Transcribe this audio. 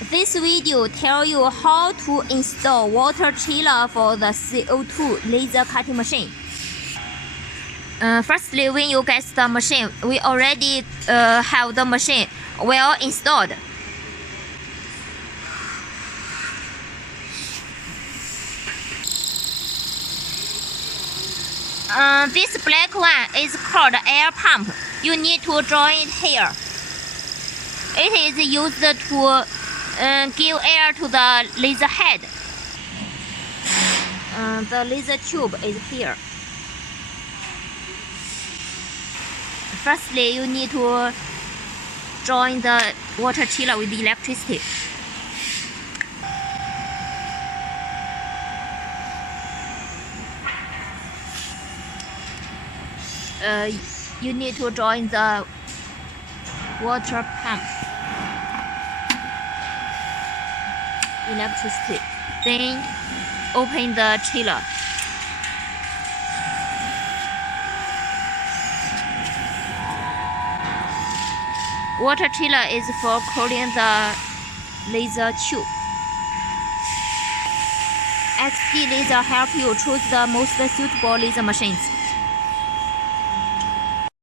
This video tells you how to install water chiller for the CO2 laser cutting machine. Firstly, when you get the machine, we already have the machine well installed. This black one is called air pump. You need to join it here. It is used to give air to the laser head. The laser tube is here. Firstly, you need to join the water chiller with electricity. You need to join the water pump electricity. Then open the chiller. Water chiller is for cooling the laser tube. XD laser help you choose the most suitable laser machines.